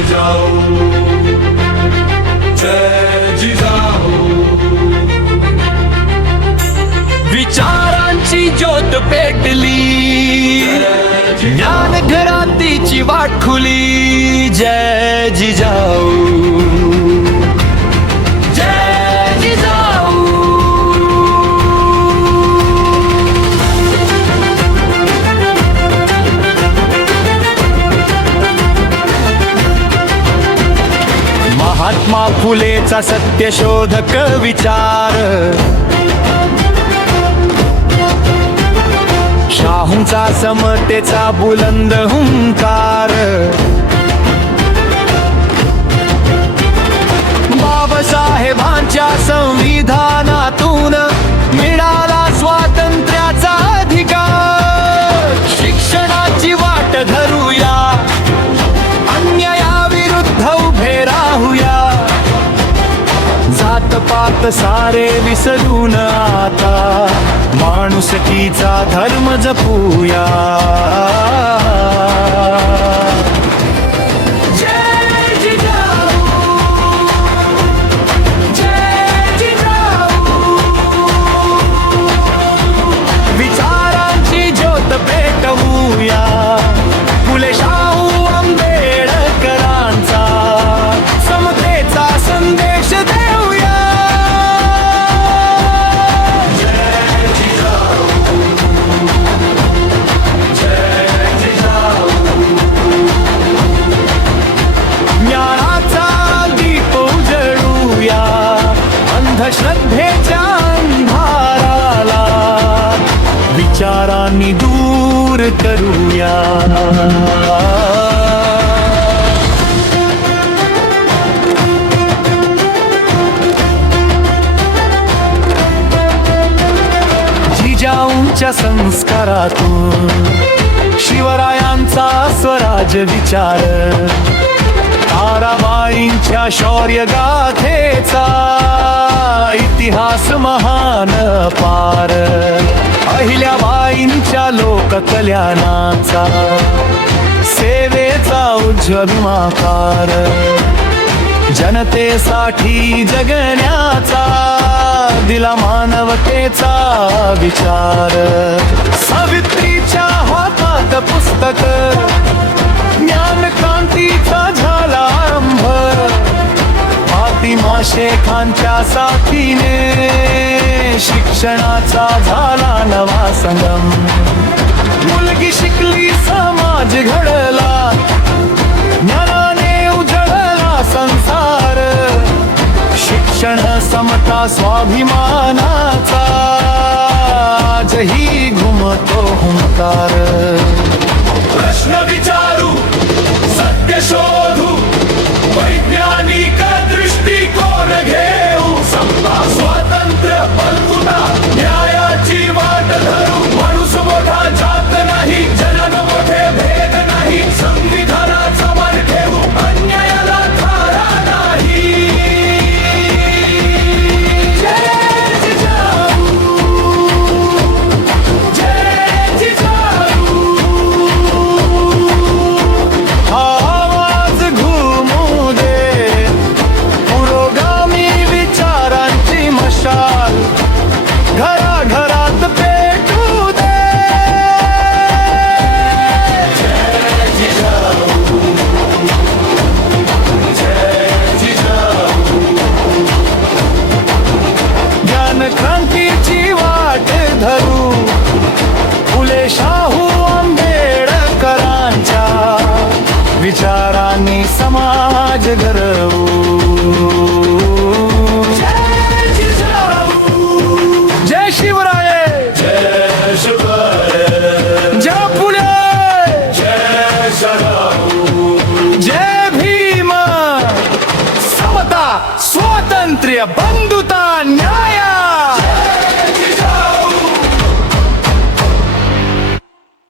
जिजाऊ जय जिजाऊ विचारांची ज्योत पेटली, ज्ञान घरातीची वाट खुली. जय जिजाऊ जय जिजाऊ. महात्मा फुलेचा सत्यशोधक विचार, शाहूंचा समतेचा बुलंद हुंकार, बाबासाहेबांच्या संविधानातून मिळाला स्वातंत्र्याचा अधिकार. शिक्षणाची वाट धरूया, अन्यायाविरुद्ध उभे राहूया. जातपात सारे विसरून आता माणुसकीचा धर्म जपूया. जय जिजाऊ जय जिजाऊ. विचारांची ज्योत पेटवूया, फुले शाहू आंबेडकरांचा समतेचा संदेश देऊया. श्रद्धेच्या अंधाराला विचारांनी दूर करूया. जिजाऊंच्या संस्कारातून शिवरायांचा स्वराज्य विचार, ताराबाईंच्या शौर्य गाथेचा इतिहास महान पार, अहिल्याबाईंच्या लोककल्याणाचा सेवेचा उज्ज्वल माकार, जनतेसाठी जगण्याचा दिला मानवतेचा विचार. सावित्रीच्या हातात पुस्तक, ज्ञान क्रांतीचा झाला आरंभ, फातिमा शेखांच्या साथीने शिक्षणाचा झाला नवा संगम. मुलगी शिकली समाज घडला, ज्ञानाने उजळला संसार. शिक्षण समता स्वाभिमानाचा आजही घुमतो हुंकार. प्रश्न विचारू सत्य शोधू, वैज्ञानिक दृष्टिकोन घेऊ. समता स्वातंत्र्य बलवूना, न्यायाची वाट धरू. माणूस मोठा जात नाही, जनन मोठे भेद नाही. संविधानाचा मान ठेवू, अन्यायाला थारा नाही. जय जिजाऊ जय जिजाऊ. आवाज घुमू दे, पुरोगामी विचारांची मशाल घराघरात पेटू दे. जय जिजाऊ जय जिजाऊ. ज्ञान क्रांतीची वाट धरू, फुले शाहू आंबेडकरांच्या विचारांनी समाज घडवू. जय जिजाऊ जय शिवराये जय शिवराय जय फुले जय शाहू. जय भीम. समता स्वातंत्र्य बंधू